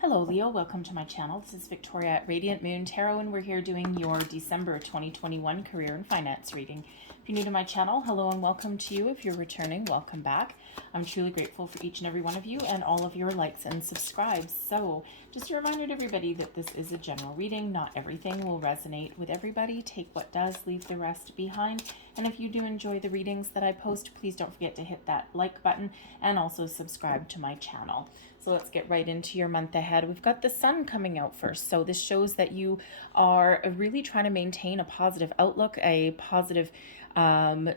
Hello Leo, welcome to my channel. This is Victoria at Radiant Moon Tarot, and we're here doing your December 2021 career and finance reading. If you're new to my channel, hello and welcome to you. If you're returning, welcome back. I'm truly grateful for each and every one of you and all of your likes and subscribes. So just a reminder to everybody that this is a general reading. Not everything will resonate with everybody. Take what does, leave the rest behind. And if you do enjoy the readings that I post, please don't forget to hit that like button and also subscribe to my channel. So let's get right into your month ahead. We've got the sun coming out first. So this shows that you are really trying to maintain a positive outlook, a positive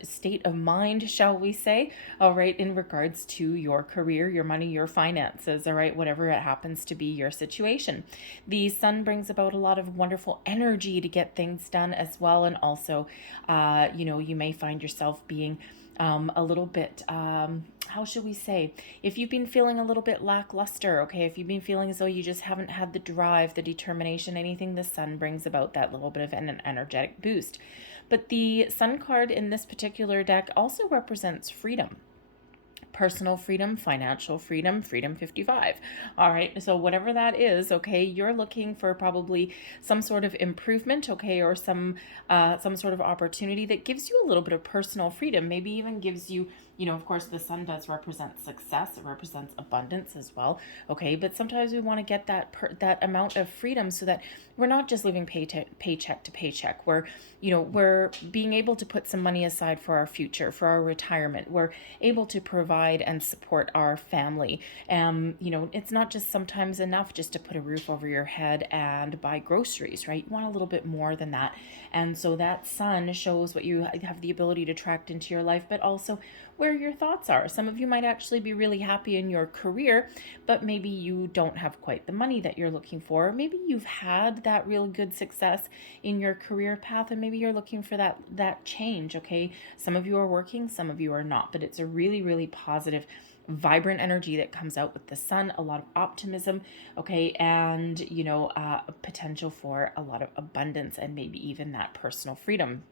state of mind, shall we say, all right, in regards to your career, your money, your finances, all right, whatever it happens to be your situation. The sun brings about a lot of wonderful energy to get things done as well. And also, you may find yourself being a little bit, how should we say, if you've been feeling a little bit lackluster, okay, if you've been feeling as though you just haven't had the drive, the determination, anything, the sun brings about that little bit of an energetic boost. But the sun card in this particular deck also represents freedom. Personal freedom, financial freedom, freedom 55. All right, so whatever that is, okay, you're looking for probably some sort of improvement, okay, or some sort of opportunity that gives you a little bit of personal freedom, maybe even gives you, of course, the sun does represent success. It represents abundance as well, okay, but sometimes we want to get that amount of freedom so that we're not just living paycheck to paycheck. We're being able to put some money aside for our future, for our retirement. We're able to provide and support our family. It's not just sometimes enough just to put a roof over your head and buy groceries, right? You want a little bit more than that. And so that sun shows what you have the ability to attract into your life, but also where your thoughts are. Some of you might actually be really happy in your career, but maybe you don't have quite the money that you're looking for. Maybe you've had that real good success in your career path, and maybe you're looking for that change, okay? Some of you are working, some of you are not, but it's a really, really positive, vibrant energy that comes out with the sun, a lot of optimism, okay, and potential for a lot of abundance and maybe even that personal freedom.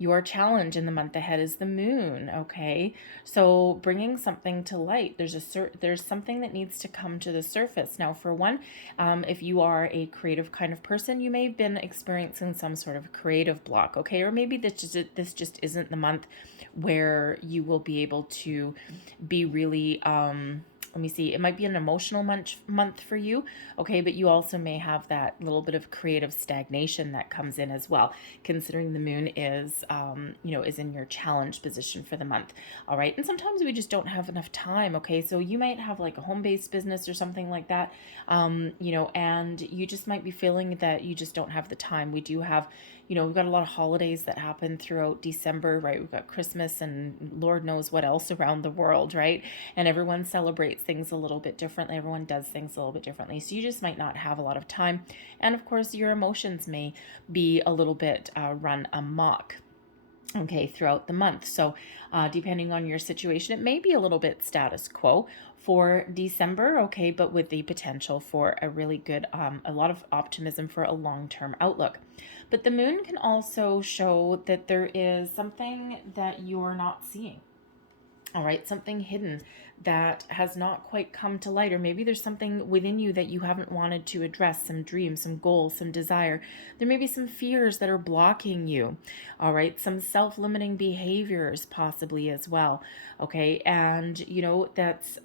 Your challenge in the month ahead is the moon, okay? So bringing something to light. There's something that needs to come to the surface. Now, for one, if you are a creative kind of person, you may have been experiencing some sort of creative block, okay? Or maybe this just isn't the month where you will be able to be really let me see, it might be an emotional month for you, okay, but you also may have that little bit of creative stagnation that comes in as well, considering the moon is is in your challenge position for the month. All right, and sometimes we just don't have enough time, okay? So you might have like a home-based business or something like that, and you just might be feeling that you just don't have the time. We do have, we've got a lot of holidays that happen throughout December, right? We've got Christmas and Lord knows what else around the world, right? And everyone celebrates things a little bit differently. Everyone does things a little bit differently. So you just might not have a lot of time. And of course, your emotions may be a little bit run amok, okay, throughout the month. So depending on your situation, it may be a little bit status quo for December, okay, but with the potential for a really good, a lot of optimism for a long-term outlook. But the moon can also show that there is something that you're not seeing. All right, something hidden that has not quite come to light, or maybe there's something within you that you haven't wanted to address, some dreams, some goals, some desire. There may be some fears that are blocking you, all right, some self-limiting behaviors possibly as well, okay, and that's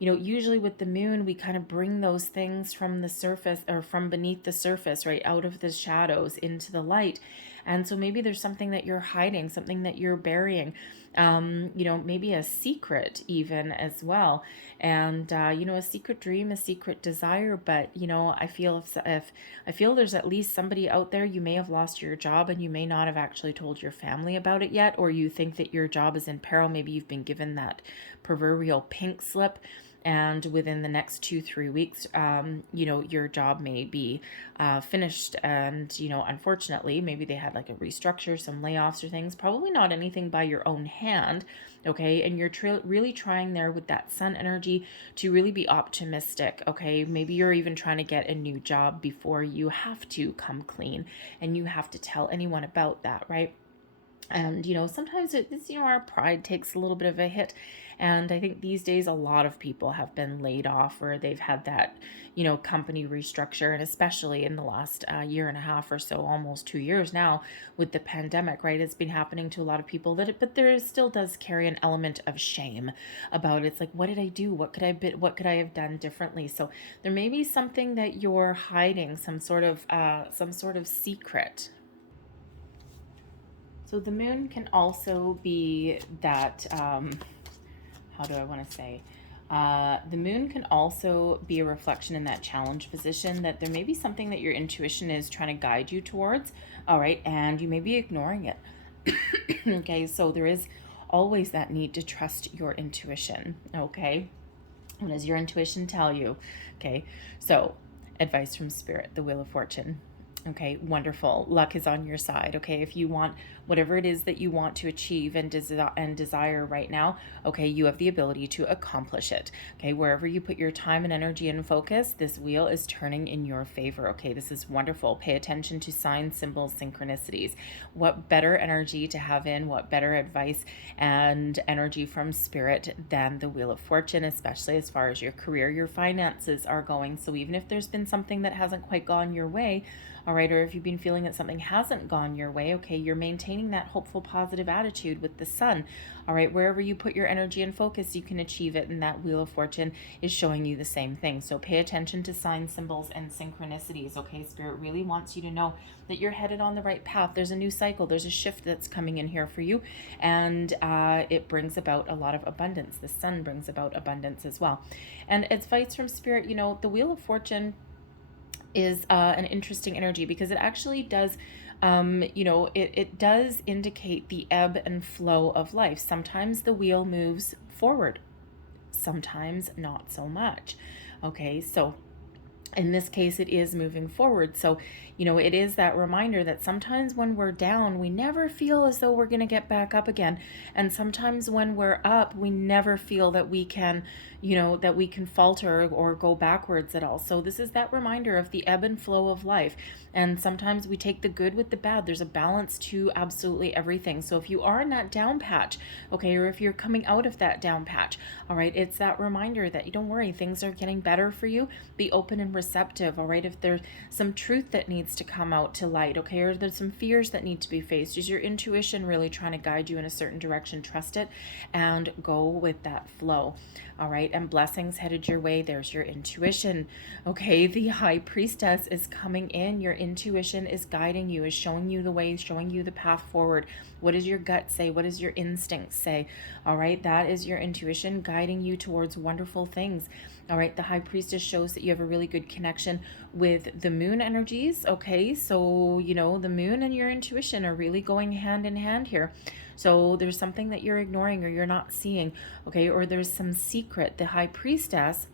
usually with the moon we kind of bring those things from the surface, or from beneath the surface, right, out of the shadows into the light. And so maybe there's something that you're hiding, something that you're burying, maybe a secret even as well. And, a secret dream, a secret desire. But, I feel if there's at least somebody out there, you may have lost your job and you may not have actually told your family about it yet, or you think that your job is in peril. Maybe you've been given that proverbial pink slip, and within the next 2-3 weeks, your job may be finished. And, unfortunately, maybe they had like a restructure, some layoffs or things, probably not anything by your own hand, okay? And you're really trying there with that sun energy to really be optimistic, okay? Maybe you're even trying to get a new job before you have to come clean and you have to tell anyone about that, right? And, sometimes it's, our pride takes a little bit of a hit. And I think these days a lot of people have been laid off, or they've had that, company restructure. And especially in the last year and a half or so, almost 2 years now with the pandemic, right? It's been happening to a lot of people but there still does carry an element of shame about it. It's like, what did I do? What could I have done differently? So there may be something that you're hiding, some sort of secret. So the moon can also be that, how do I want to say? The moon can also be a reflection in that challenge position, that there may be something that your intuition is trying to guide you towards, all right, and you may be ignoring it. Okay, so there is always that need to trust your intuition, okay? What does your intuition tell you? Okay, so advice from Spirit, the Wheel of Fortune. Okay, wonderful. Luck is on your side. Okay, if you want whatever it is that you want to achieve and desire right now, okay, you have the ability to accomplish it. Okay, wherever you put your time and energy and focus, this wheel is turning in your favor. Okay, this is wonderful. Pay attention to signs, symbols, synchronicities. What better energy to have in, what better advice and energy from Spirit than the Wheel of Fortune, especially as far as your career, your finances are going. So even if there's been something that hasn't quite gone your way, all right, or if you've been feeling that something hasn't gone your way, okay, you're maintaining that hopeful, positive attitude with the sun. All right, wherever you put your energy and focus, you can achieve it, and that Wheel of Fortune is showing you the same thing. So pay attention to signs, symbols, and synchronicities, okay? Spirit really wants you to know that you're headed on the right path. There's a new cycle. There's a shift that's coming in here for you, and it brings about a lot of abundance. The sun brings about abundance as well. And advice from Spirit, the Wheel of Fortune is an interesting energy, because it actually does it does indicate the ebb and flow of life. Sometimes the wheel moves forward, sometimes not so much. Okay, so in this case, it is moving forward. So, it is that reminder that sometimes when we're down, we never feel as though we're going to get back up again. And sometimes when we're up, we never feel that we can, that we can falter or go backwards at all. So this is that reminder of the ebb and flow of life. And sometimes we take the good with the bad. There's a balance to absolutely everything. So if you are in that down patch, okay, or if you're coming out of that down patch, all right, it's that reminder that you don't worry, things are getting better for you. Be open and receptive, all right? If there's some truth that needs to come out to light, okay, or there's some fears that need to be faced, is your intuition really trying to guide you in a certain direction? Trust it and go with that flow, all right? And blessings headed your way. There's your intuition, okay? The High Priestess is coming in. Your intuition is guiding you, is showing you the way, showing you the path forward. What does your gut say? What does your instinct say? All right, that is your intuition guiding you towards wonderful things. All right, the High Priestess shows that you have a really good connection with the moon energies. Okay, so, the moon and your intuition are really going hand in hand here. So there's something that you're ignoring or you're not seeing, okay, or there's some secret. The High Priestess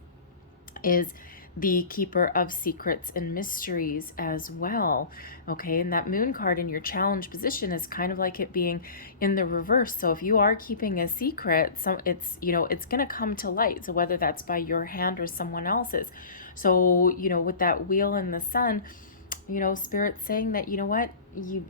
is the keeper of secrets and mysteries as well, okay? And that moon card in your challenge position is kind of like it being in the reverse. So if you are keeping a secret, so it's it's going to come to light. So whether that's by your hand or someone else's. So with that wheel in the sun, Spirit's saying that, what,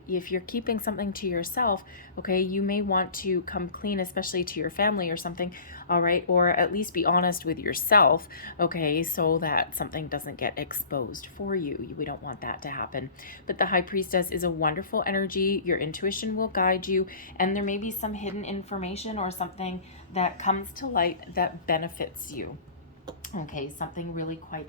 if you're keeping something to yourself, okay, you may want to come clean, especially to your family or something, all right, or at least be honest with yourself, okay, so that something doesn't get exposed for you. We don't want that to happen. But the High Priestess is a wonderful energy. Your intuition will guide you, and there may be some hidden information or something that comes to light that benefits you. Okay, something really quite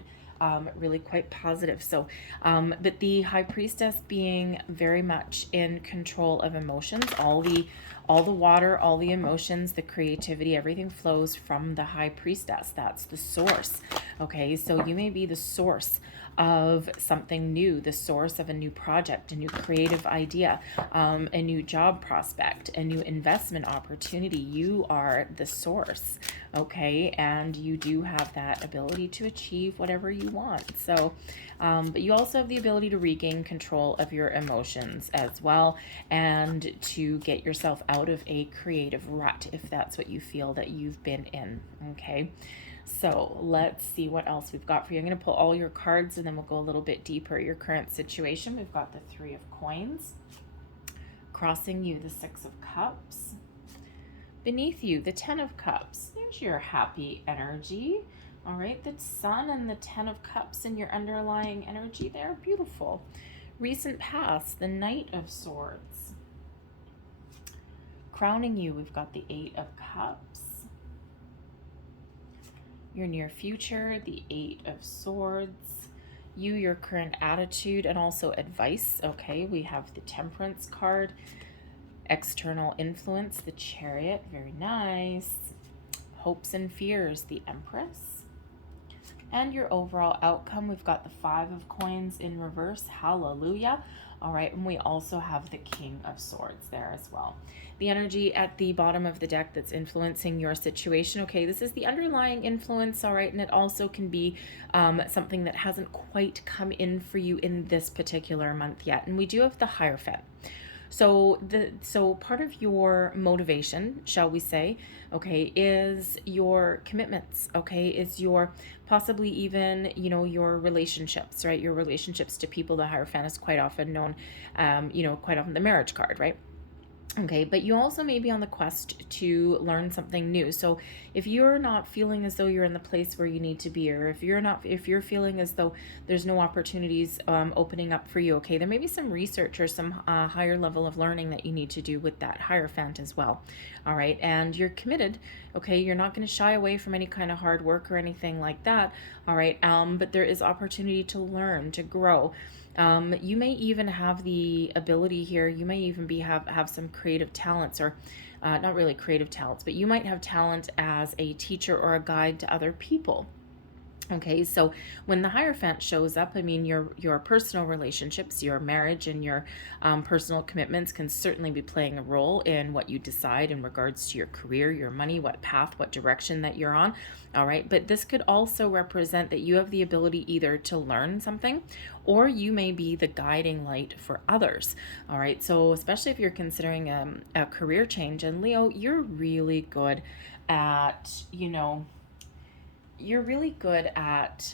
positive. So, but the High Priestess being very much in control of emotions, all the water, all the emotions, the creativity, everything flows from the High Priestess. That's the source. Okay, so you may be the source of something new, the source of a new project, a new creative idea, a new job prospect, a new investment opportunity. You are the source, okay? And you do have that ability to achieve whatever you want. So, but you also have the ability to regain control of your emotions as well, and to get yourself out of a creative rut if that's what you feel that you've been in, okay? So let's see what else we've got for you. I'm going to pull all your cards and then we'll go a little bit deeper. Your current situation, we've got the Three of Coins, Crossing you, the Six of Cups. Beneath you, the Ten of Cups. There's your happy energy. All right, the Sun and the Ten of Cups in your underlying energy there. Beautiful. Recent past, the Knight of Swords. Crowning you, we've got the Eight of Cups. Your near future, the Eight of Swords. You, your current attitude, and also advice. Okay, we have the Temperance card. External influence, the Chariot. Very nice. Hopes and fears, the Empress. And your overall outcome, we've got the Five of Coins in reverse. Hallelujah. All right, and we also have the King of Swords there as well. The energy at the bottom of the deck that's influencing your situation. Okay, this is the underlying influence, all right, and it also can be something that hasn't quite come in for you in this particular month yet. And we do have the Hierophant. So part of your motivation, shall we say, okay, is your commitments, okay, is your possibly even, you know, your relationships, right? Your relationships to people. The Hierophant is quite often known, you know, quite often the marriage card, right? Okay, but you also may be on the quest to learn something new. So if you're not feeling as though you're in the place where you need to be, or if you're feeling as though there's no opportunities opening up for you, okay, there may be some research or some higher level of learning that you need to do with that Hierophant as well. All right, and you're committed, okay, you're not going to shy away from any kind of hard work or anything like that. All right, but there is opportunity to learn, to grow. You may even have the ability here, you may even have some creative talents, or not really creative talents, but you might have talent as a teacher or a guide to other people. Okay, so when the Hierophant shows up, I mean, your personal relationships, your marriage, and your personal commitments can certainly be playing a role in what you decide in regards to your career, your money, what path, what direction that you're on. All right, but this could also represent that you have the ability either to learn something, or you may be the guiding light for others. All right, so especially if you're considering a career change, and Leo, you're really good at, you know, you're really good at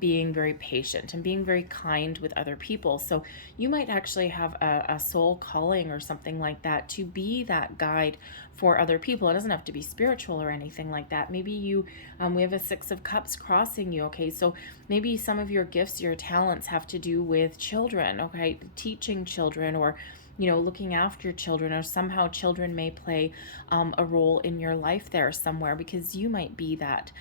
being very patient and being very kind with other people. So you might actually have a soul calling or something like that to be that guide for other people. It doesn't have to be spiritual or anything like that. Maybe you, we have a Six of Cups crossing you. Okay, so maybe some of your gifts, your talents have to do with children. Okay, teaching children, or you know, looking after children, or somehow children may play a role in your life there somewhere, because you might be that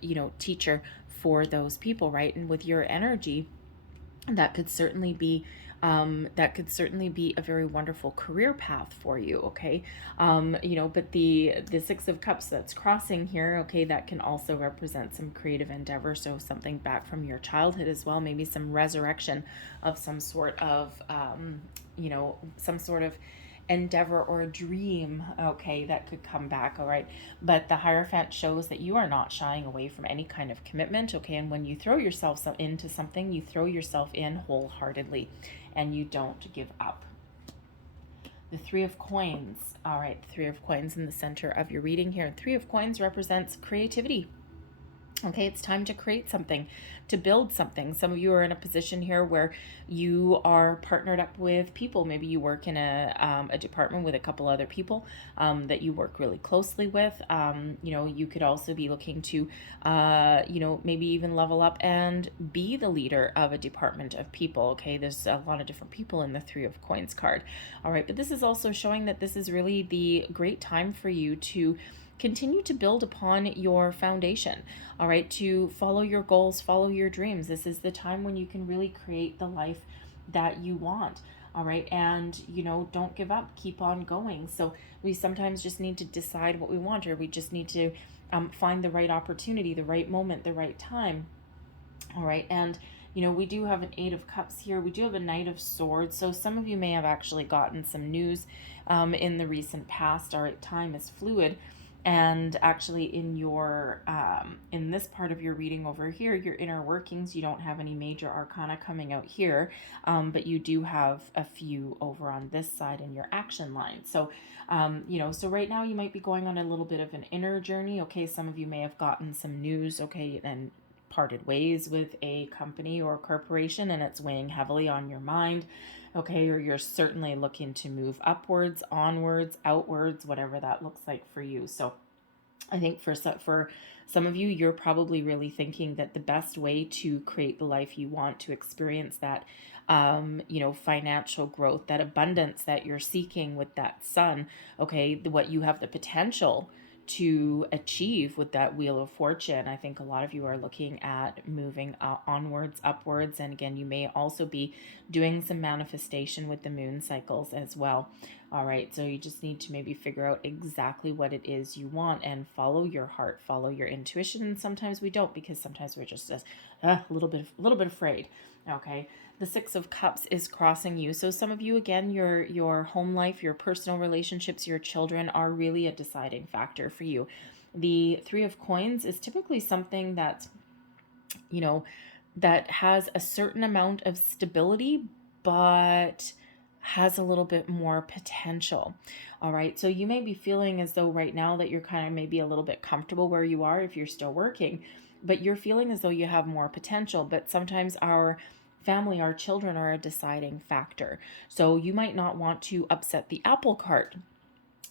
you know, teacher for those people, right? And with your energy, that could certainly be a very wonderful career path for you. Okay, you know, but the Six of Cups that's crossing here, okay, that can also represent some creative endeavor, so something back from your childhood as well, maybe some resurrection of some sort of you know, some sort of endeavor or a dream, okay, that could come back. All right, but the Hierophant shows that you are not shying away from any kind of commitment, okay, and when you throw yourself into something, you throw yourself in wholeheartedly, and you don't give up. The Three of Coins. All right, the Three of Coins in the center of your reading here. Three of Coins represents creativity. Okay, it's time to create something, to build something. Some of you are in a position here where you are partnered up with people. Maybe you work in a department with a couple other people that you work really closely with. You know, you could also be looking to, you know, maybe even level up and be the leader of a department of people. Okay, there's a lot of different people in the Three of Coins card. All right, but this is also showing that this is really the great time for you to continue to build upon your foundation, all right, to follow your goals, follow your dreams. This is the time when you can really create the life that you want, all right, and, you know, don't give up, keep on going. So we sometimes just need to decide what we want, or we just need to find the right opportunity, the right moment, the right time, all right, and you know, we do have an Eight of Cups here. We do have a Knight of Swords. So some of you may have actually gotten some news in the recent past. All right, time is fluid. And actually in your, in this part of your reading over here, your inner workings, you don't have any major arcana coming out here, but you do have a few over on this side in your action line. So, you know, so right now you might be going on a little bit of an inner journey. Okay, some of you may have gotten some news, okay, and parted ways with a company or corporation and it's weighing heavily on your mind, okay, or you're certainly looking to move upwards, onwards, outwards, whatever that looks like for you. So I think for some of you, you're probably really thinking that the best way to create the life you want, to experience that, financial growth, that abundance that you're seeking with that sun, okay, what you have the potential to achieve with that Wheel of Fortune. I think a lot of you are looking at moving onwards, upwards, and again, you may also be doing some manifestation with the moon cycles as well. All right, so you just need to maybe figure out exactly what it is you want and follow your heart, follow your intuition. And sometimes we don't, because sometimes we're just a little bit afraid. Okay, the Six of Cups is crossing you. So some of you, again, your home life, your personal relationships, your children are really a deciding factor for you. The Three of Coins is typically something that's, that has a certain amount of stability, but has a little bit more potential. All right, so you may be feeling as though right now that you're kind of maybe a little bit comfortable where you are if you're still working, but you're feeling as though you have more potential. But sometimes our family, our children are a deciding factor. So you might not want to upset the apple cart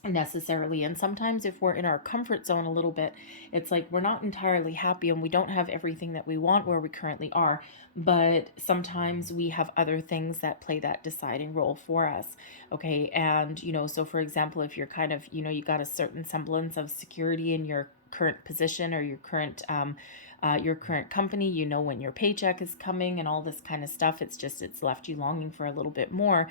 necessarily. And sometimes if we're in our comfort zone a little bit, it's like we're not entirely happy and we don't have everything that we want where we currently are, but sometimes we have other things that play that deciding role for us. Okay, and so for example, if you're kind of, you got a certain semblance of security in your current position or your current company, when your paycheck is coming and all this kind of stuff, it's left you longing for a little bit more,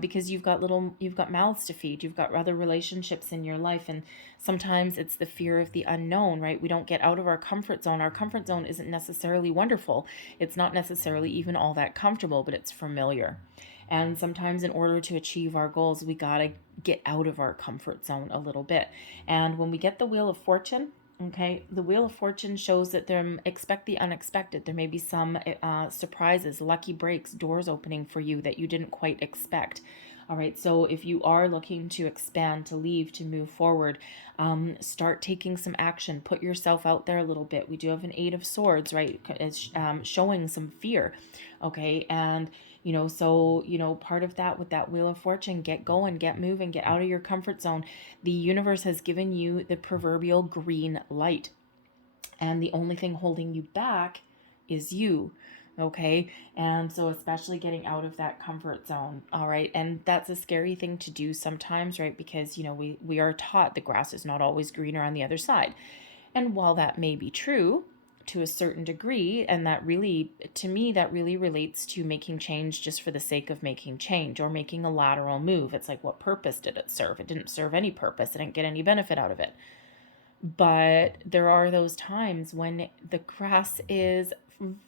because you've got mouths to feed, you've got other relationships in your life, and sometimes it's the fear of the unknown, right? We don't get out of our comfort zone. Our comfort zone isn't necessarily wonderful. It's not necessarily even all that comfortable, but it's familiar. And sometimes in order to achieve our goals, we gotta get out of our comfort zone a little bit. And when we get the Wheel of Fortune, okay, the Wheel of Fortune shows that expect the unexpected. There may be some surprises, lucky breaks, doors opening for you that you didn't quite expect. All right, so if you are looking to expand, to leave, to move forward, start taking some action. Put yourself out there a little bit. We do have an Eight of Swords, right? It's showing some fear, okay? And part of that with that Wheel of Fortune, get going, get moving, get out of your comfort zone. The universe has given you the proverbial green light. And the only thing holding you back is you. Okay. And so especially getting out of that comfort zone. All right. And that's a scary thing to do sometimes, right? Because, we are taught the grass is not always greener on the other side. And while that may be true to a certain degree, and that really, to me, that really relates to making change just for the sake of making change or making a lateral move. It's like, what purpose did it serve? It didn't serve any purpose. I didn't get any benefit out of it. But there are those times when the grass is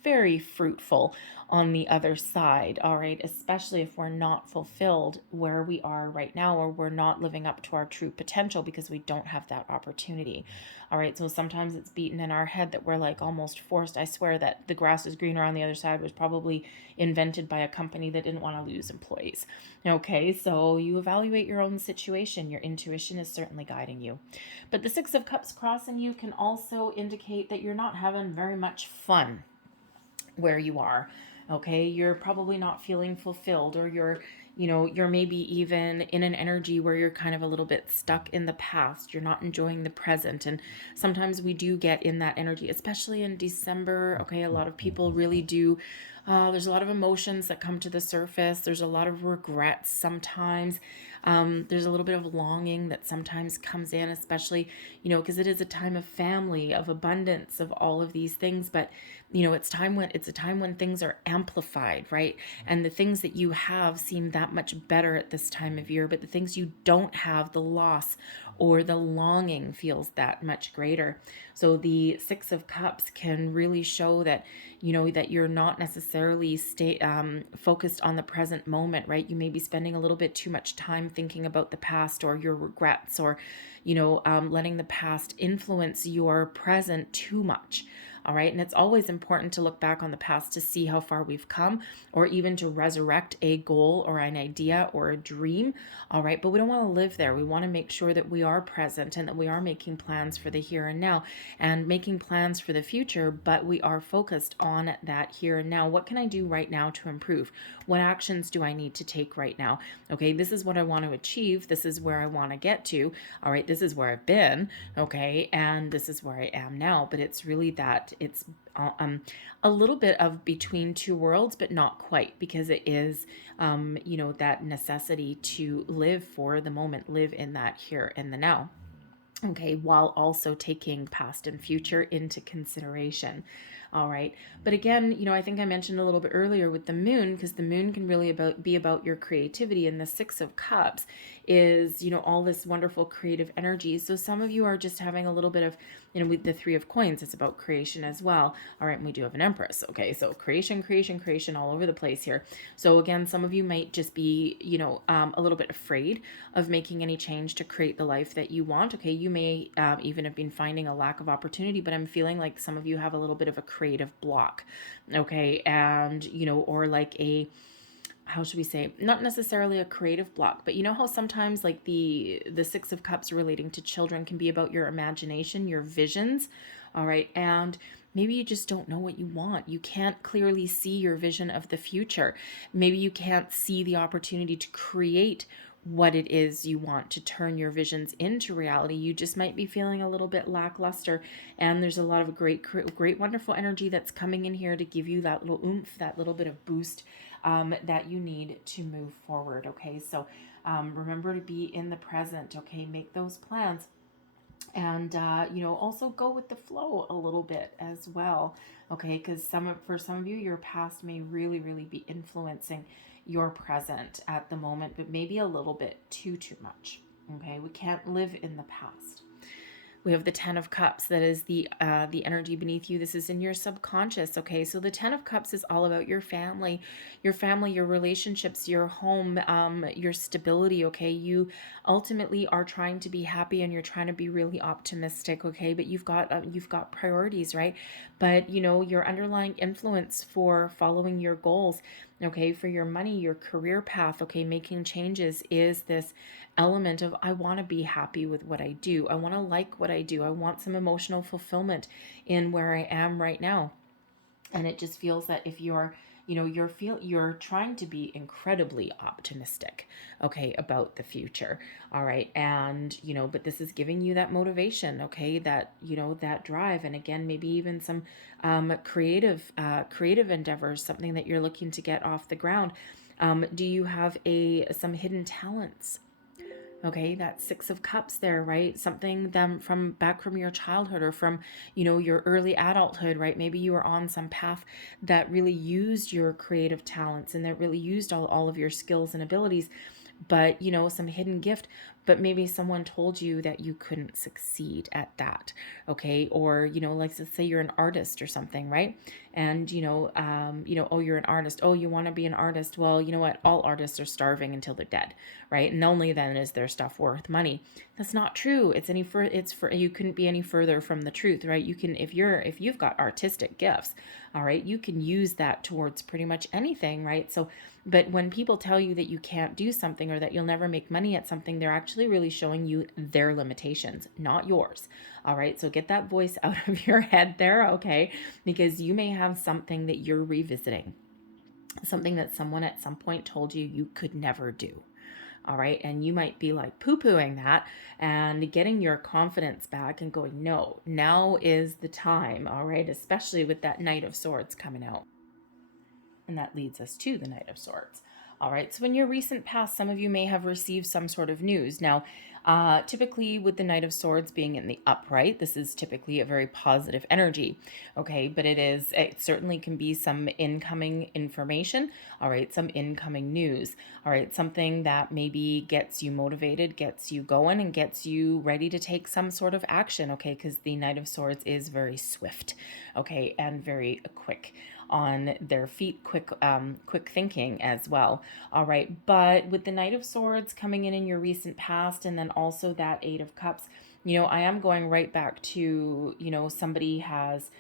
very fruitful on the other side, all right, especially if we're not fulfilled where we are right now, or we're not living up to our true potential because we don't have that opportunity. All right, so sometimes it's beaten in our head that we're like almost forced. I swear that the grass is greener on the other side was probably invented by a company that didn't want to lose employees. Okay, so you evaluate your own situation. Your intuition is certainly guiding you. But the Six of Cups crossing you can also indicate that you're not having very much fun where you are. Okay, you're probably not feeling fulfilled, or you're maybe even in an energy where you're kind of a little bit stuck in the past. You're not enjoying the present. And sometimes we do get in that energy, especially in December. Okay, a lot of people really do. There's a lot of emotions that come to the surface. There's a lot of regrets sometimes. There's a little bit of longing that sometimes comes in, especially, because it is a time of family, of abundance, of all of these things. But, it's a time when things are amplified, right? And the things that you have seem that much better at this time of year, but the things you don't have, the loss or the longing feels that much greater. So the Six of Cups can really show that, that you're not necessarily focused on the present moment, right? You may be spending a little bit too much time thinking about the past or your regrets, or, letting the past influence your present too much. All right. And it's always important to look back on the past to see how far we've come, or even to resurrect a goal or an idea or a dream. All right. But we don't want to live there. We want to make sure that we are present and that we are making plans for the here and now and making plans for the future, but we are focused on that here and now. What can I do right now to improve? What actions do I need to take right now? Okay. This is what I want to achieve. This is where I want to get to. All right. This is where I've been. Okay. And this is where I am now. But it's really that it's a little bit of between two worlds, but not quite, because it is, that necessity to live for the moment, live in that here and the now. Okay, while also taking past and future into consideration. All right. But again, I think I mentioned a little bit earlier with the moon, because the moon can really be about your creativity. And the Six of Cups is, all this wonderful creative energy. So some of you are just having a little bit of, with the Three of Coins, it's about creation as well. All right. And we do have an Empress. Okay. So creation all over the place here. So again, some of you might just be, a little bit afraid of making any change to create the life that you want. Okay. You may even have been finding a lack of opportunity, but I'm feeling like some of you have a little bit of a creative block. Okay. And, or like how should we say, not necessarily a creative block, but how sometimes like the Six of Cups relating to children can be about your imagination, your visions. All right. And maybe you just don't know what you want. You can't clearly see your vision of the future. Maybe you can't see the opportunity to create what it is you want, to turn your visions into reality. You just might be feeling a little bit lackluster, and there's a lot of great, wonderful energy that's coming in here to give you that little oomph, that little bit of boost that you need to move forward. Okay, so remember to be in the present. Okay, make those plans, and also go with the flow a little bit as well. Okay, because for some of you, your past may really be influencing your present at the moment, but maybe a little bit too much. Okay, we can't live in the past. We have the Ten of Cups. That is the energy beneath you. This is in your subconscious. Okay, so the Ten of Cups is all about your family, your relationships, your home, your stability. Okay, you ultimately are trying to be happy and you're trying to be really optimistic. Okay, but you've got priorities, right? But your underlying influence for following your goals, okay, for your money, your career path, okay, making changes, is this element of, I want to be happy with what I do. I want to like what I do. I want some emotional fulfillment in where I am right now. And it just feels that if you're you're trying to be incredibly optimistic, okay, about the future. All right. And, but this is giving you that motivation, okay, that, that drive. And again, maybe even some creative endeavors, something that you're looking to get off the ground. Do you have some hidden talents? Okay, that Six of Cups there, right? Something from your childhood, or from, your early adulthood, right? Maybe you were on some path that really used your creative talents and that really used all of your skills and abilities, but, some hidden gift, but maybe someone told you that you couldn't succeed at that. Okay. Or, like, let's say you're an artist or something, right? And, oh, you're an artist. Oh, you want to be an artist. Well, you know what? All artists are starving until they're dead, right? And only then is their stuff worth money. That's not true. You couldn't be any further from the truth, right? You can, if you've got artistic gifts, all right, you can use that towards pretty much anything, right? So, but when people tell you that you can't do something or that you'll never make money at something, they're actually really showing you their limitations, not yours. All right. So get that voice out of your head there. Okay. Because you may have something that you're revisiting, something that someone at some point told you could never do. All right. And you might be like poo-pooing that and getting your confidence back and going, no, now is the time. All right. Especially with that Knight of Swords coming out. And that leads us to the Knight of Swords. All right. So in your recent past, some of you may have received some sort of news. Now, typically with the Knight of Swords being in the upright, this is typically a very positive energy. Okay. But it certainly can be some incoming information. All right. Some incoming news. All right. Something that maybe gets you motivated, gets you going, and gets you ready to take some sort of action. Okay. Because the Knight of Swords is very swift. Okay. And very quick on their feet, quick thinking as well. All right. But with the Knight of Swords coming in your recent past, and then also that Eight of Cups, I am going right back to, somebody has,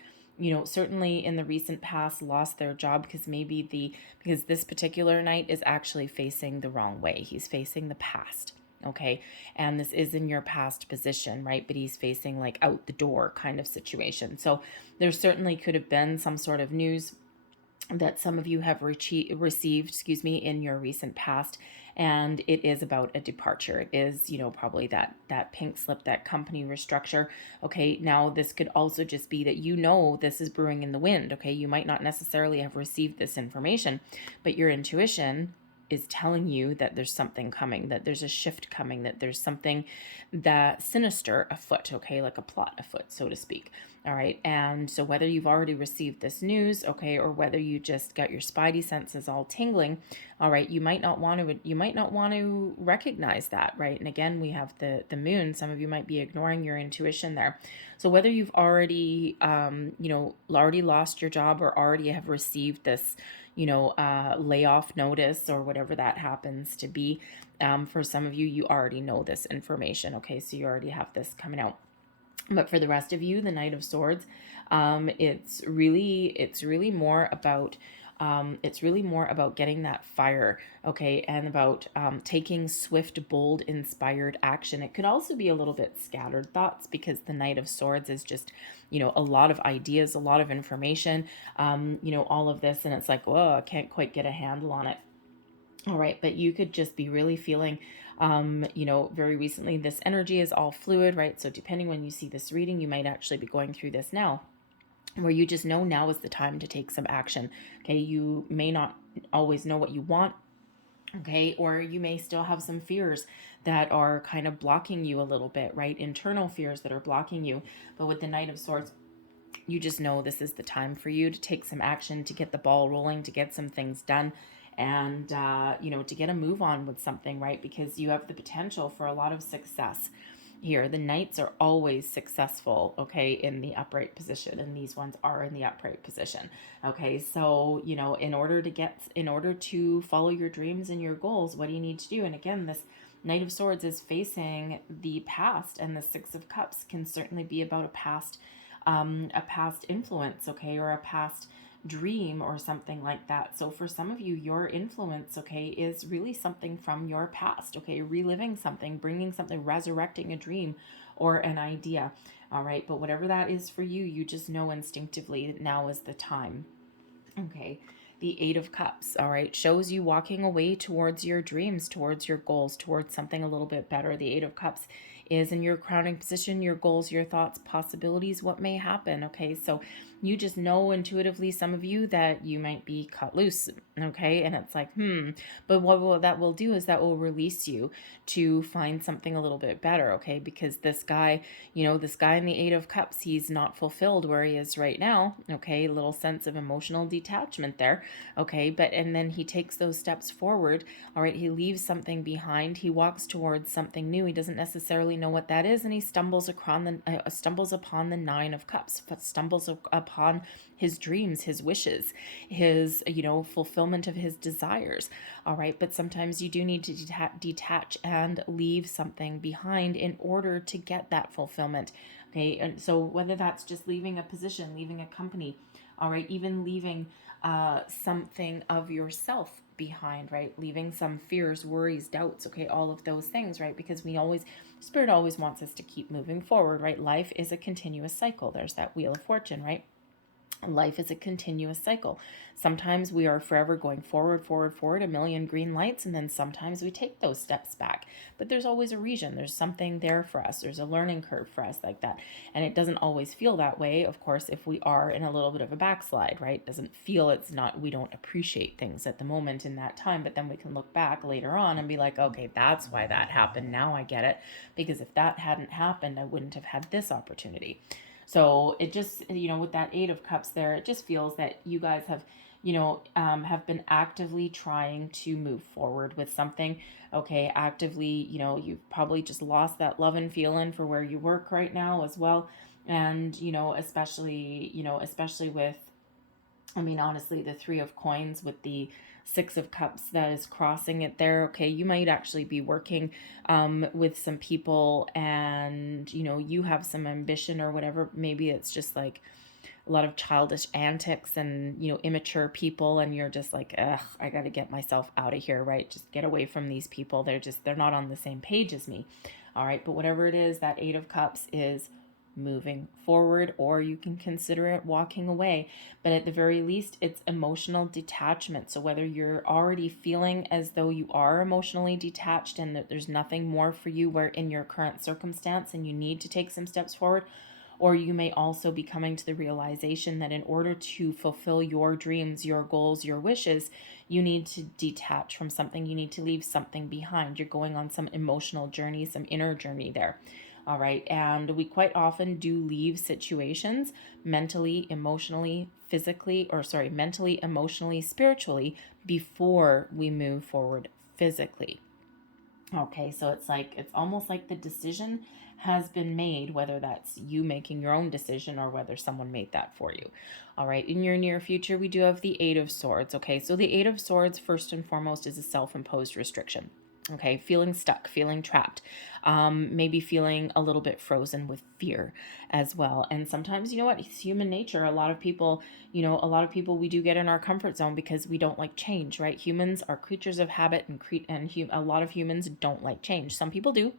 certainly in the recent past lost their job because because this particular knight is actually facing the wrong way. He's facing the past. Okay. And this is in your past position, right? But he's facing like out the door kind of situation. So there certainly could have been some sort of news that some of you have received, in your recent past, and it is about a departure. It is, probably that pink slip, that company restructure. Okay, now this could also just be that this is brewing in the wind. Okay, you might not necessarily have received this information, but your intuition is telling you that there's something coming, that there's a shift coming, that there's something that sinister afoot, okay, like a plot afoot, so to speak. All right. And so whether you've already received this news, okay, or whether you just got your spidey senses all tingling, all right, you might not want to recognize that, right? And again, we have the moon. Some of you might be ignoring your intuition there. So whether you've already already lost your job or already have received this layoff notice or whatever that happens to be, for some of you, you already know this information. Okay, so you already have this coming out. But for the rest of you, the Knight of Swords, it's really more about getting that fire, okay, and about taking swift, bold, inspired action. It could also be a little bit scattered thoughts because the Knight of Swords is just, a lot of ideas, a lot of information, all of this, and it's like, whoa, I can't quite get a handle on it. All right, but you could just be really feeling, very recently, this energy is all fluid, right? So depending when you see this reading, you might actually be going through this now, where you just know now is the time to take some action. Okay, you may not always know what you want, okay, or you may still have some fears that are kind of blocking you a little bit, right? Internal fears that are blocking you. But with the Knight of Swords, you just know this is the time for you to take some action, to get the ball rolling, to get some things done, and to get a move on with something, right? Because you have the potential for a lot of success here. The knights are always successful, okay, in the upright position, and these ones are in the upright position. Okay, so in order to follow your dreams and your goals, what do you need to do? And again, this Knight of Swords is facing the past, and the Six of Cups can certainly be about a past influence, okay, or a past dream or something like that. So for some of you, your influence, okay, is really something from your past, okay, reliving something, bringing something, resurrecting a dream or an idea. All right, but whatever that is for you, you just know instinctively that now is the time. Okay, the Eight of Cups, all right, shows you walking away towards your dreams, towards your goals, towards something a little bit better. The Eight of Cups is in your crowning position, your goals, your thoughts, possibilities, what may happen. Okay, so you just know intuitively, some of you, that you might be cut loose. Okay, and it's like, but what that will do is that will release you to find something a little bit better. Okay, because this guy in the Eight of Cups, he's not fulfilled where he is right now. Okay, a little sense of emotional detachment there. Okay, and then he takes those steps forward. All right, he leaves something behind. He walks towards something new. He doesn't necessarily know what that is, and he stumbles upon the Nine of Cups, but stumbles upon his dreams, his wishes, his fulfillment of his desires. All right, but sometimes you do need to detach and leave something behind in order to get that fulfillment. Okay, and so whether that's just leaving a position, leaving a company, all right, even leaving something of yourself behind, right? Leaving some fears, worries, doubts, okay, all of those things, right? Because Spirit always wants us to keep moving forward, right? Life is a continuous cycle. There's that Wheel of Fortune, right? Life is a continuous cycle. Sometimes we are forever going forward, a million green lights, and then sometimes we take those steps back. But there's always a reason. There's something there for us. There's a learning curve for us like that. And it doesn't always feel that way, of course, if we are in a little bit of a backslide, right? It doesn't feel, we don't appreciate things at the moment in that time, but then we can look back later on and be like, okay, that's why that happened. Now I get it. Because if that hadn't happened, I wouldn't have had this opportunity. So it just, with that Eight of Cups there, it just feels that you guys have, have been actively trying to move forward with something. Okay, actively, you've probably just lost that love and feeling for where you work right now as well. And, especially with, honestly, the Three of Coins with the Six of Cups that is crossing it there. Okay, you might actually be working with some people, and you have some ambition or whatever. Maybe it's just like a lot of childish antics and, you know, immature people, and you're just like, ugh, I got to get myself out of here, right? Just get away from these people. They're not on the same page as me. All right. But whatever it is, that Eight of Cups is moving forward, or you can consider it walking away. But at the very least, it's emotional detachment. So whether you're already feeling as though you are emotionally detached and that there's nothing more for you where in your current circumstance and you need to take some steps forward, or you may also be coming to the realization that in order to fulfill your dreams, your goals, your wishes, you need to detach from something. You need to leave something behind. You're going on some emotional journey, some inner journey there. All right. And we quite often do leave situations mentally, emotionally, mentally, emotionally, spiritually before we move forward physically. Okay. So it's almost like the decision has been made, whether that's you making your own decision or whether someone made that for you. All right. In your near future, we do have the Eight of Swords. Okay. So the Eight of Swords, first and foremost, is a self-imposed restriction. Okay, feeling stuck, feeling trapped, maybe feeling a little bit frozen with fear as well. And sometimes, you know what, it's human nature. A lot of people, we do get in our comfort zone because we don't like change, right? Humans are creatures of habit, and a lot of humans don't like change. Some people do.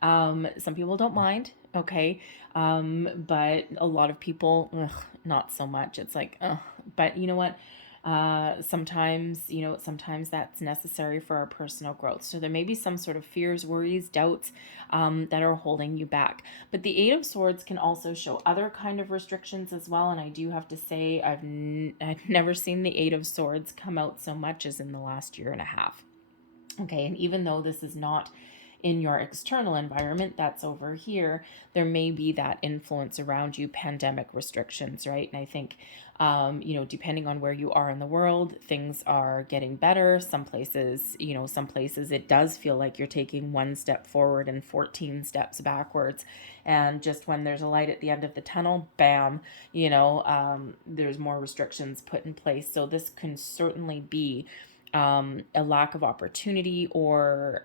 Some people don't mind. Okay. But a lot of people, not so much. It's like, but you know what? Sometimes that's necessary for our personal growth. So there may be some sort of fears, worries, doubts that are holding you back. But the Eight of Swords can also show other kind of restrictions as well. And I do have to say, I've never seen the Eight of Swords come out so much as in the last year and a half. Okay, and even though this is not in your external environment, that's over here, there may be that influence around you, pandemic restrictions, right? And I think, depending on where you are in the world, things are getting better. Some places it does feel like you're taking one step forward and 14 steps backwards. And just when there's a light at the end of the tunnel, bam, there's more restrictions put in place. So this can certainly be a lack of opportunity or,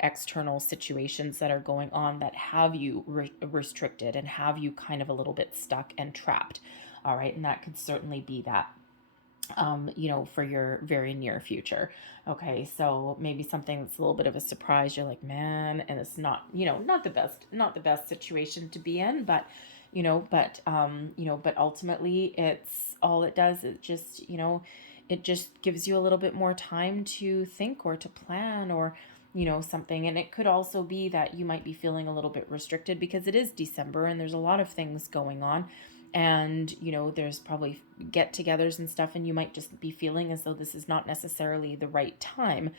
external situations that are going on that have you restricted and have you kind of a little bit stuck and trapped. All right. And that could certainly be that, for your very near future. Okay. So maybe something that's a little bit of a surprise. You're like, man, and it's not the best situation to be in, but ultimately it's all it does. It just, it just gives you a little bit more time to think or to plan or, something. And it could also be that you might be feeling a little bit restricted because it is December and there's a lot of things going on. And, there's probably get-togethers and stuff, and you might just be feeling as though this is not necessarily the right time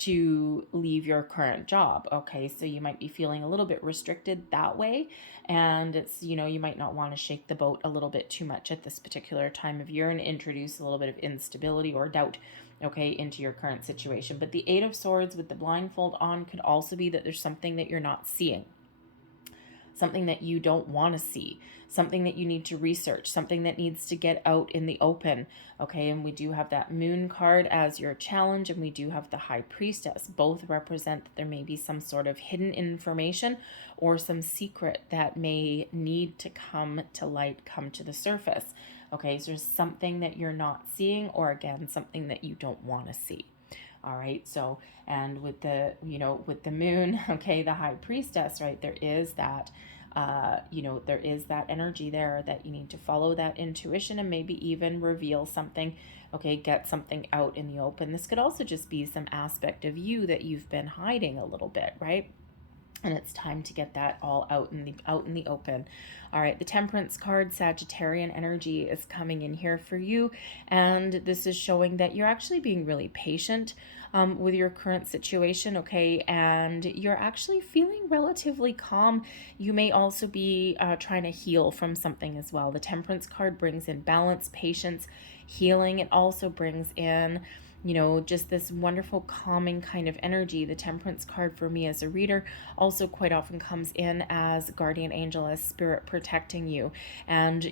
to leave your current job. Okay, so you might be feeling a little bit restricted that way, and it's, you might not want to shake the boat a little bit too much at this particular time of year and introduce a little bit of instability or doubt, okay, into your current situation. But the Eight of Swords with the blindfold on could also be that there's something that you're not seeing, something that you don't want to see, something that you need to research, something that needs to get out in the open. Okay, and we do have that Moon card as your challenge, and we do have the High Priestess. Both represent that there may be some sort of hidden information or some secret that may need to come to light, come to the surface. Okay, so there's something that you're not seeing, or again, something that you don't want to see. All right. So, and with the moon, okay, the High Priestess, right, there is that energy there that you need to follow that intuition and maybe even reveal something, okay, get something out in the open. This could also just be some aspect of you that you've been hiding a little bit, right? And it's time to get that all out in the open. All right, the Temperance card, Sagittarian energy, is coming in here for you, and this is showing that you're actually being really patient with your current situation, okay, and you're actually feeling relatively calm. You may also be trying to heal from something as well. The Temperance card brings in balance, patience, healing. It also brings in just this wonderful calming kind of energy. The Temperance card for me as a reader also quite often comes in as guardian angel, as spirit protecting you. And,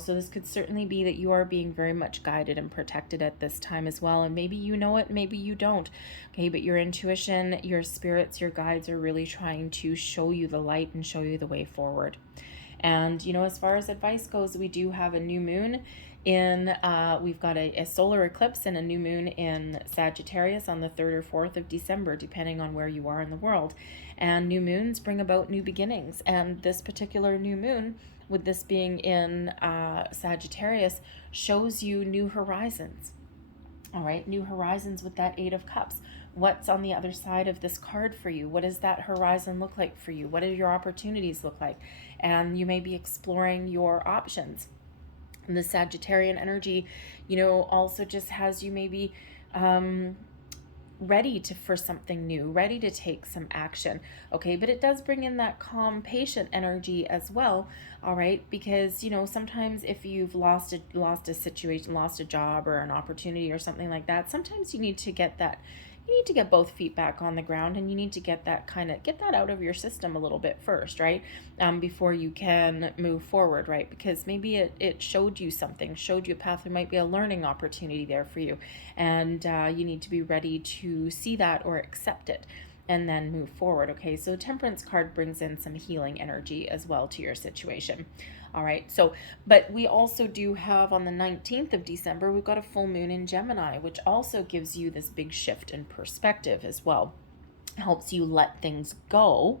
so this could certainly be that you are being very much guided and protected at this time as well. And maybe you know it, maybe you don't. Okay, but your intuition, your spirits, your guides are really trying to show you the light and show you the way forward. And, you know, as far as advice goes, we do have a new moon in, we've got a solar eclipse and a new moon in Sagittarius on the 3rd or 4th of December, depending on where you are in the world. And new moons bring about new beginnings. And this particular new moon, with this being in Sagittarius, shows you new horizons. All right, new horizons with that Eight of Cups. What's on the other side of this card for you? What does that horizon look like for you? What do your opportunities look like? And you may be exploring your options. And the Sagittarian energy, you know, also just has you maybe ready for something new, ready to take some action. Okay, but it does bring in that calm, patient energy as well. All right, because, you know, sometimes if you've lost a situation, lost a job or an opportunity or something like that, sometimes you need to get that, you need to get both feet back on the ground, and you need to get that out of your system a little bit first, right? Before you can move forward, right? Because maybe it showed you something, showed you a path. There might be a learning opportunity there for you, and you need to be ready to see that or accept it and then move forward. Okay, so Temperance card brings in some healing energy as well to your situation. All right, so, but we also do have on the 19th of December, we've got a full moon in Gemini, which also gives you this big shift in perspective as well. Helps you let things go,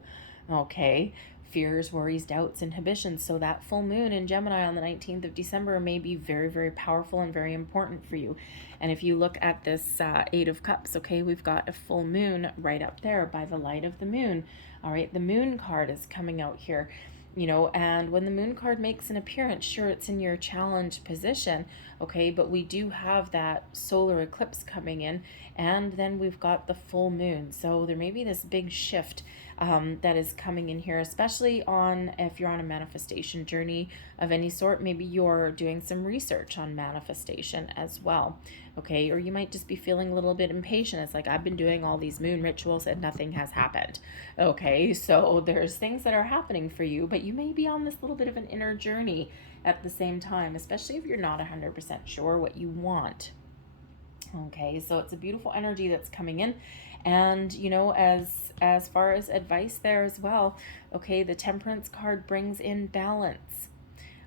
okay? Fears, worries, doubts, inhibitions. So that full moon in Gemini on the 19th of December may be very, very powerful and very important for you. And if you look at this Eight of Cups, okay, we've got a full moon right up there by the light of the moon. All right, the moon card is coming out here. You know, and when the moon card makes an appearance, sure, it's in your challenge position, okay, but we do have that solar eclipse coming in, and then we've got the full moon. So there may be this big shift that is coming in here, especially if you're on a manifestation journey of any sort. Maybe you're doing some research on manifestation as well, okay? Or you might just be feeling a little bit impatient. It's like, I've been doing all these moon rituals and nothing has happened, okay? So there's things that are happening for you, but you may be on this little bit of an inner journey at the same time, especially if you're not 100% sure what you want. Okay, so it's a beautiful energy that's coming in. And, you know, as far as advice there as well, okay, the Temperance card brings in balance.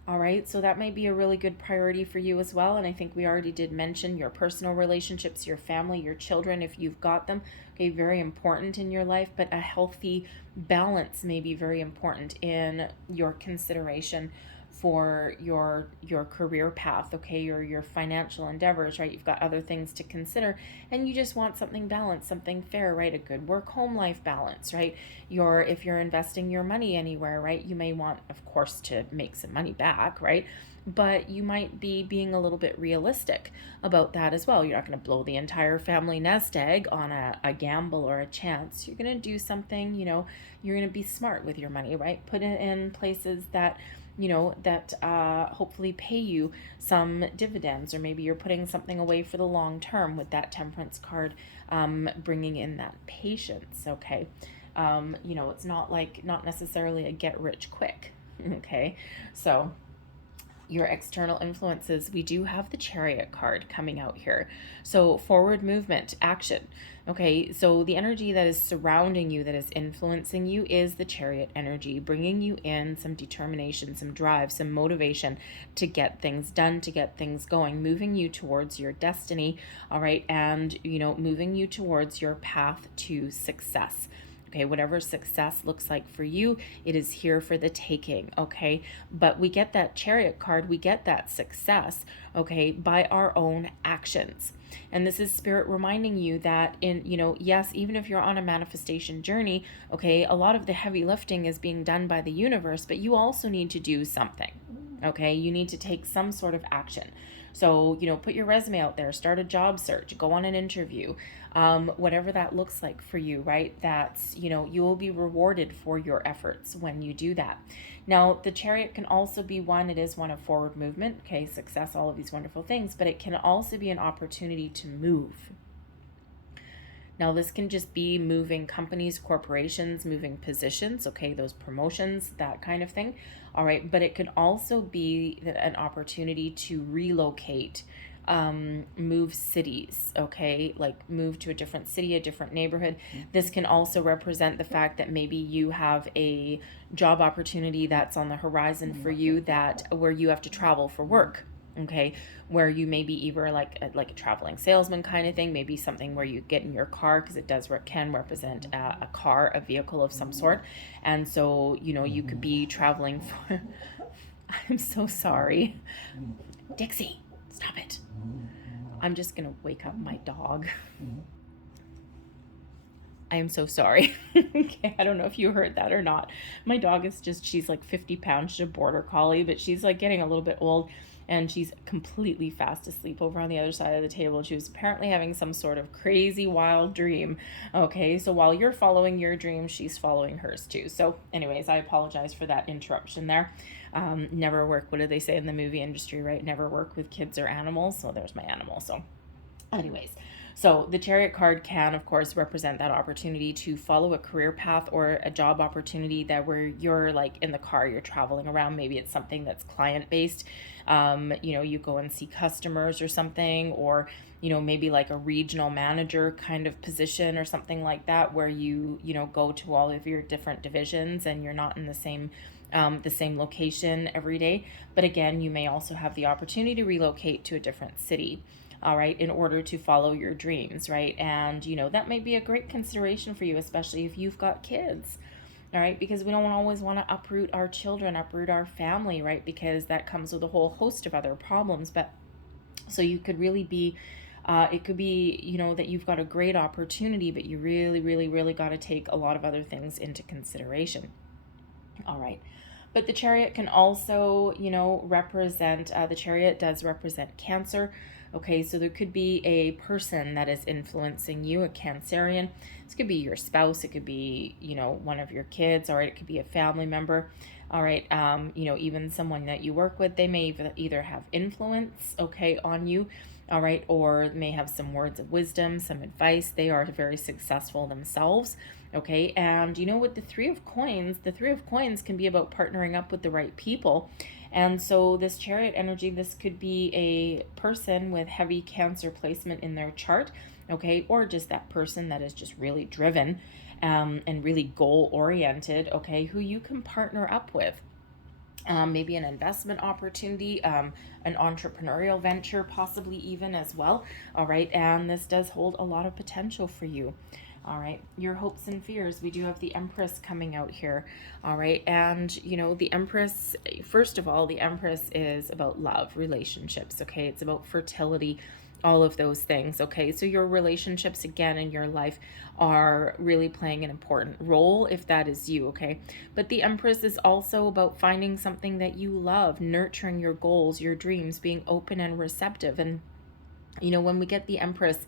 All right, so that may be a really good priority for you as well. And I think we already did mention your personal relationships, your family, your children, if you've got them, okay, very important in your life, but a healthy balance may be very important in your consideration for your career path, okay, or your financial endeavors, right? You've got other things to consider, and you just want something balanced, something fair, right? A good work-home life balance, right? If you're investing your money anywhere, right, you may want, of course, to make some money back, right? But you might be being a little bit realistic about that as well. You're not going to blow the entire family nest egg on a gamble or a chance. You're going to do something, you know, you're going to be smart with your money, right? Put it in places that, you know, that hopefully pay you some dividends, or maybe you're putting something away for the long term with that Temperance card bringing in that patience, okay? You know, it's not necessarily a get rich quick, okay? So your external influences, we do have the Chariot card coming out here. So forward movement, action. Okay, so the energy that is surrounding you, that is influencing you, is the Chariot energy, bringing you in some determination, some drive, some motivation to get things done, to get things going, moving you towards your destiny, all right, and, you know, moving you towards your path to success. Okay, whatever success looks like for you, it is here for the taking, okay? But we get that Chariot card, we get that success, okay, by our own actions. And this is Spirit reminding you that yes, even if you're on a manifestation journey, okay, a lot of the heavy lifting is being done by the universe, but you also need to do something, okay? You need to take some sort of action. So, you know, put your resume out there, start a job search, go on an interview, whatever that looks like for you, right? That's, you know, you will be rewarded for your efforts when you do that. Now, the Chariot can also be it is one of forward movement, okay, success, all of these wonderful things, but it can also be an opportunity to move. Now, this can just be moving companies, corporations, moving positions, okay, those promotions, that kind of thing. All right, but it could also be an opportunity to relocate, move cities, okay? Like move to a different city, a different neighborhood. This can also represent the fact that maybe you have a job opportunity that's on the horizon for you, that where you have to travel for work, okay? Where you may be either like a traveling salesman kind of thing, maybe something where you get in your car, because it can represent a car, a vehicle of some sort. And so, you know, you could be traveling for I'm so sorry. Dixie, stop it. I'm just gonna wake up my dog. I am so sorry. Okay, I don't know if you heard that or not. My dog is she's like 50 pounds. She's a border collie, but she's like getting a little bit old, and she's completely fast asleep over on the other side of the table. She was apparently having some sort of crazy wild dream. Okay, so while you're following your dream, she's following hers too. So anyways, I apologize for that interruption there. Never work, what do they say in the movie industry, right? Never work with kids or animals. So there's my animal. So anyways, so the Chariot card can, of course, represent that opportunity to follow a career path or a job opportunity that where you're like in the car, you're traveling around. Maybe it's something that's client-based. You know, you go and see customers or something, or, you know, maybe like a regional manager kind of position or something like that, where you know, go to all of your different divisions and you're not in the same location every day. But again, you may also have the opportunity to relocate to a different city, all right, in order to follow your dreams, right? And, you know, that may be a great consideration for you, especially if you've got kids, all right? Because we don't always want to uproot our children, uproot our family, right? Because that comes with a whole host of other problems. But so you could really be, it could be, you know, that you've got a great opportunity, but you really, really, really got to take a lot of other things into consideration, all right? But the Chariot can also, you know, represent, the Chariot does represent Cancer. Okay, so there could be a person that is influencing you, a Cancerian. This could be your spouse. It could be, you know, one of your kids. All right, it could be a family member. All right, you know, even someone that you work with. They may either have influence, okay, on you. All right, or may have some words of wisdom, some advice. They are very successful themselves. Okay, and you know, with the Three of Coins can be about partnering up with the right people. And so this Chariot energy, this could be a person with heavy Cancer placement in their chart, okay, or just that person that is just really driven and really goal-oriented, okay, who you can partner up with. Maybe an investment opportunity, an entrepreneurial venture, possibly even as well, all right, and this does hold a lot of potential for you. All right, your hopes and fears. We do have the Empress coming out here. All right, and you know, the Empress, first of all, the Empress is about love, relationships, okay? It's about fertility, all of those things, okay? So your relationships, again, in your life are really playing an important role if that is you, okay? But the Empress is also about finding something that you love, nurturing your goals, your dreams, being open and receptive. And, you know, when we get the Empress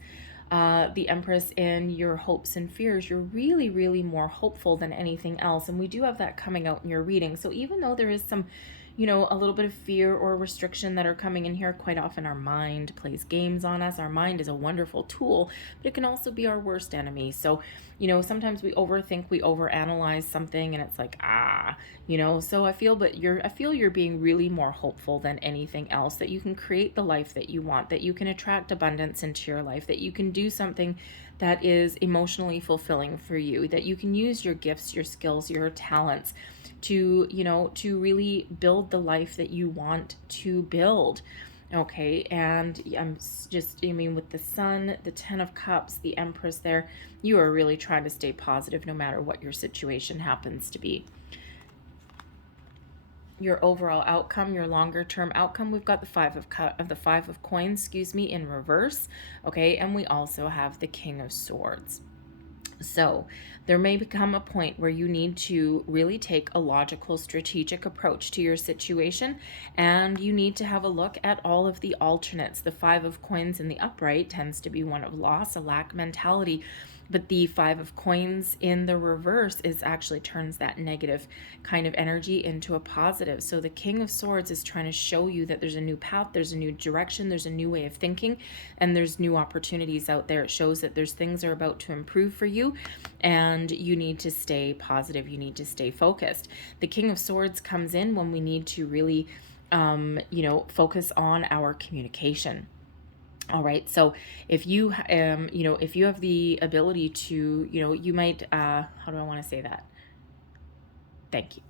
in your hopes and fears, you're really, really more hopeful than anything else. And we do have that coming out in your reading. So even though there is some, you know, a little bit of fear or restriction that are coming in here, quite often our mind plays games on us. Our mind is a wonderful tool, but it can also be our worst enemy. So, you know, sometimes we overthink, we overanalyze something, and it's like, you know, so I feel you're being really more hopeful than anything else, that you can create the life that you want, that you can attract abundance into your life, that you can do something that is emotionally fulfilling for you, that you can use your gifts, your skills, your talents to, you know, to really build the life that you want to build. Okay, and I mean, with the Sun, the Ten of Cups, the Empress there, you are really trying to stay positive no matter what your situation happens to be. Your overall outcome, your longer term outcome, we've got the Five of Coins, in reverse. Okay, and we also have the King of Swords. So there may become a point where you need to really take a logical, strategic approach to your situation, and you need to have a look at all of the alternates. The Five of Coins in the upright tends to be one of loss, a lack mentality, but the Five of Coins in the reverse actually turns that negative kind of energy into a positive. So the King of Swords is trying to show you that there's a new path, there's a new direction, there's a new way of thinking, and there's new opportunities out there. It shows that there's things that are about to improve for you, and you need to stay positive, you need to stay focused. The King of Swords comes in when we need to really, you know, focus on our communication. All right. So if you, if you have the ability to, you might, how do I want to say that? Thank you.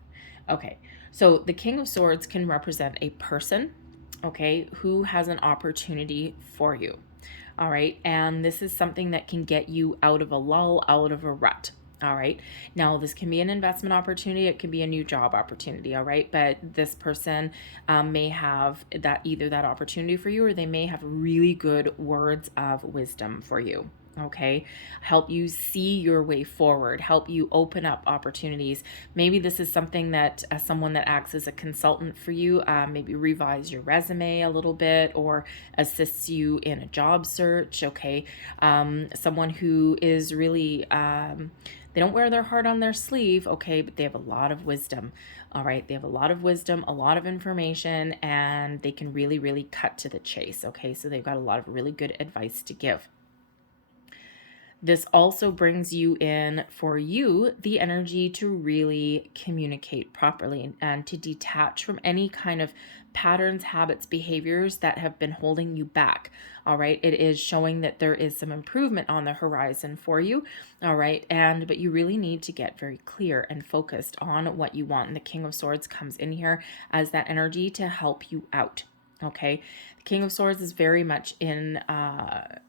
Okay. So the King of Swords can represent a person, okay, who has an opportunity for you. All right. And this is something that can get you out of a lull, out of a rut. All right. Now, this can be an investment opportunity. It can be a new job opportunity. All right. But this person may have that either that opportunity for you, or they may have really good words of wisdom for you. Okay. Help you see your way forward, help you open up opportunities. Maybe this is something that someone that acts as a consultant for you, maybe revise your resume a little bit or assists you in a job search. Okay. Someone who is really, they don't wear their heart on their sleeve, okay, but they have a lot of wisdom. All right, they have a lot of wisdom, a lot of information, and they can really, really cut to the chase. Okay, so they've got a lot of really good advice to give. This also brings you in, for you, the energy to really communicate properly and to detach from any kind of patterns, habits, behaviors that have been holding you back. All right. It is showing that there is some improvement on the horizon for you. All right. But you really need to get very clear and focused on what you want. And the King of Swords comes in here as that energy to help you out. Okay. The King of Swords is very much a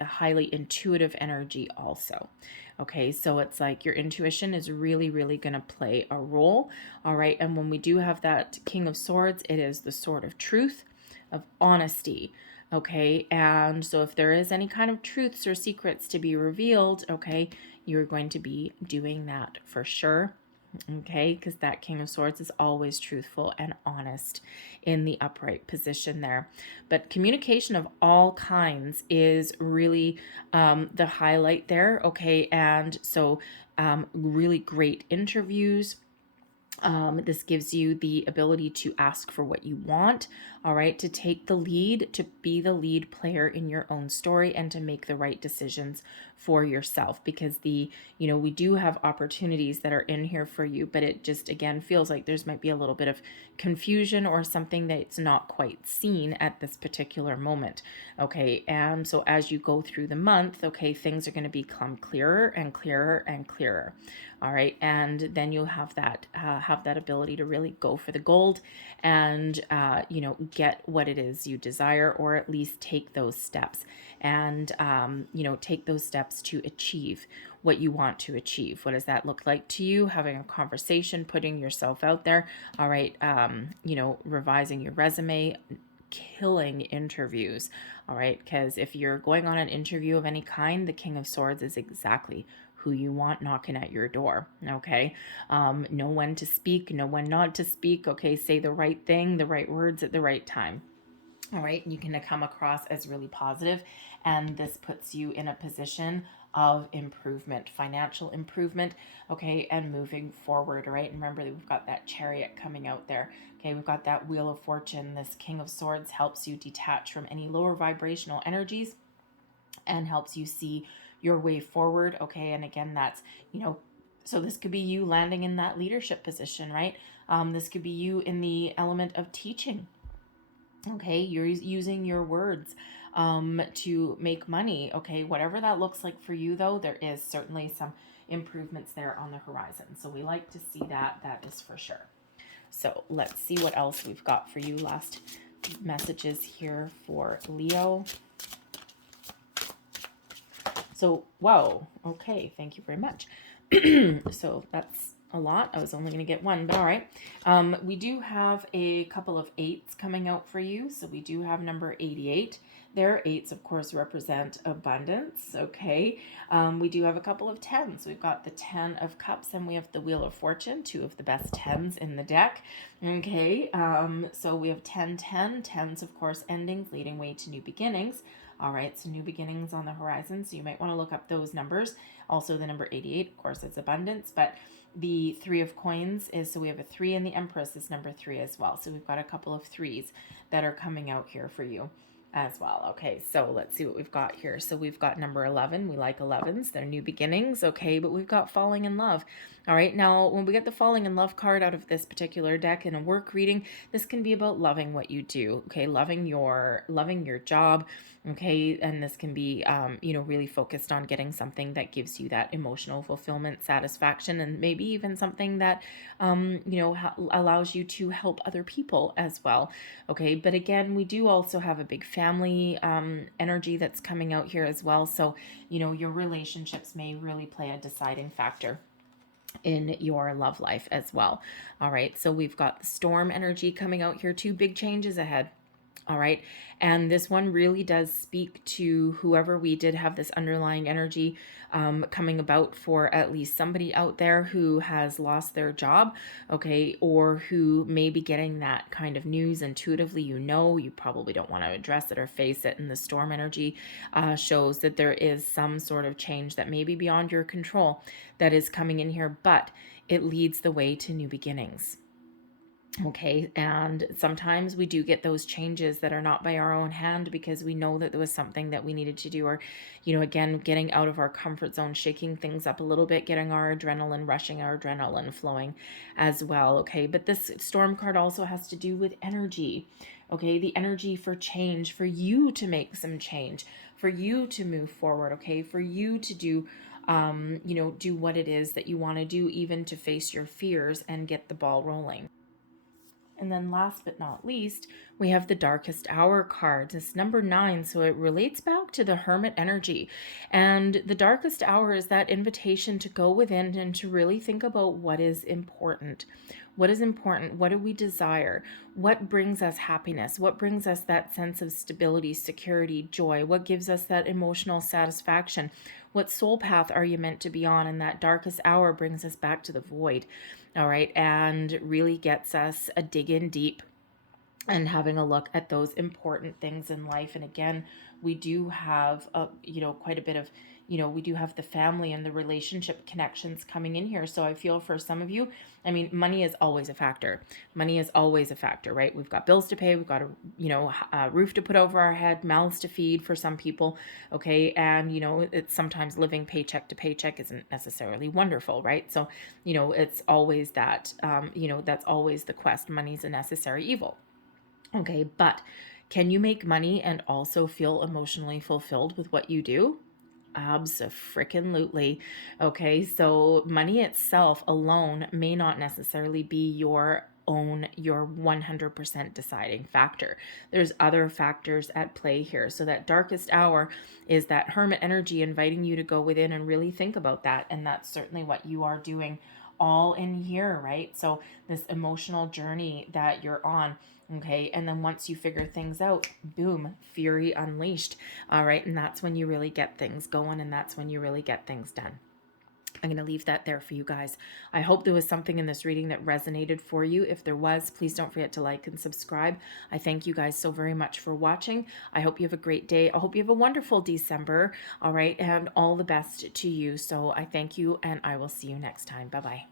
highly intuitive energy also. Okay, so it's like your intuition is really, really going to play a role. All right, and when we do have that King of Swords, it is the sword of truth, of honesty. Okay, and so if there is any kind of truths or secrets to be revealed, okay, you're going to be doing that for sure. Okay, because that King of Swords is always truthful and honest in the upright position there. But communication of all kinds is really the highlight there. Okay, and so really great interviews. This gives you the ability to ask for what you want, all right, to take the lead, to be the lead player in your own story, and to make the right decisions for yourself, because we do have opportunities that are in here for you, but it just, again, feels like there's might be a little bit of confusion or something that's not quite seen at this particular moment. Okay, and so as you go through the month, okay, things are going to become clearer and clearer and clearer. All right, and then you'll have that ability to really go for the gold and get what it is you desire, or at least take those steps and take those steps to achieve what you want to achieve. What does that look like to you? Having a conversation, putting yourself out there. All right, revising your resume, killing interviews. All right, because if you're going on an interview of any kind, the King of Swords is exactly who you want knocking at your door. Okay, know when to speak, know when not to speak. Okay, say the right thing, the right words at the right time. All right, you can come across as really positive, and this puts you in a position of improvement, financial improvement, okay, and moving forward. Right, and remember that we've got that Chariot coming out there. Okay, we've got that Wheel of Fortune. This King of Swords helps you detach from any lower vibrational energies and helps you see your way forward. Okay, and again, that's so this could be you landing in that leadership position, right? This could be you in the element of teaching. Okay, you're using your words to make money. Okay, whatever that looks like for you, though, there is certainly some improvements there on the horizon. So we like to see that. That is for sure. So let's see what else we've got for you. Last messages here for Leo. So, whoa, okay, thank you very much. So that's a lot. I was only going to get one, but all right. We do have a couple of 8s coming out for you. So we do have number 88. There, 8s, of course, represent abundance, okay? We do have a couple of 10s. We've got the 10 of Cups, and we have the Wheel of Fortune, 2 of the best 10s in the deck, okay? So we have 10, 10. 10s, of course, endings, leading way to new beginnings. All right, so new beginnings on the horizon, so you might want to look up those numbers. Also, the number 88, of course, it's abundance, but the 3 of Coins is, so we have a 3, and the Empress is number 3 as well. So we've got a couple of 3s that are coming out here for you. as well. Okay, so let's see what we've got here. So we've got number 11. We like 11s. They're new beginnings. Okay, but we've got falling in love. All right, now when we get the falling in love card out of this particular deck in a work reading, this can be about loving what you do. Okay, loving your job. Okay, and this can be, you know, really focused on getting something that gives you that emotional fulfillment, satisfaction, and maybe even something that, you know, allows you to help other people as well. Okay, but again, we do also have a big family energy that's coming out here as well. So, you know, your relationships may really play a deciding factor in your love life as well. All right, so we've got the storm energy coming out here too. Big changes ahead. All right, and this one really does speak to whoever we did have this underlying energy coming about for at least somebody out there who has lost their job, okay, or who may be getting that kind of news intuitively. You know, you probably don't want to address it or face it, and the storm energy shows that there is some sort of change that may be beyond your control that is coming in here, but it leads the way to new beginnings. Okay, and sometimes we do get those changes that are not by our own hand because we know that there was something that we needed to do, or, you know, again, getting out of our comfort zone, shaking things up a little bit, getting our adrenaline rushing, our adrenaline flowing as well. Okay, but this storm card also has to do with energy. Okay, the energy for change, for you to make some change, for you to move forward. Okay, for you to do you know, do what it is that you want to do, even to face your fears and get the ball rolling. And then last but not least, we have the darkest hour card. It's number 9, so it relates back to the hermit energy. And the darkest hour is that invitation to go within and to really think about what is important. What is important? What do we desire? What brings us happiness? What brings us that sense of stability, security, joy? What gives us that emotional satisfaction? What soul path are you meant to be on? And that darkest hour brings us back to the void. All right, and really gets us a dig in deep and having a look at those important things in life. And again, we do have you know, quite a bit of, you know, we do have the family and the relationship connections coming in here. So I feel for some of you, I mean, money is always a factor. Money is always a factor, right? We've got bills to pay, we've got a roof to put over our head, mouths to feed for some people, okay? And, you know, it's sometimes living paycheck to paycheck isn't necessarily wonderful, right? So, you know, it's always that, you know, that's always the quest. Money's a necessary evil. Okay, but can you make money and also feel emotionally fulfilled with what you do? Abso-freaking-lutely. Okay, so money itself alone may not necessarily be your 100% deciding factor. There's other factors at play here. So that darkest hour is that hermit energy inviting you to go within and really think about that. And that's certainly what you are doing all in here, right? So this emotional journey that you're on. Okay, and then once you figure things out, boom, fury unleashed. All right, and that's when you really get things going, and that's when you really get things done. I'm going to leave that there for you guys. I hope there was something in this reading that resonated for you. If there was, please don't forget to like and subscribe. I thank you guys so very much for watching. I hope you have a great day. I hope you have a wonderful December. All right, and all the best to you. So I thank you, and I will see you next time. Bye-bye.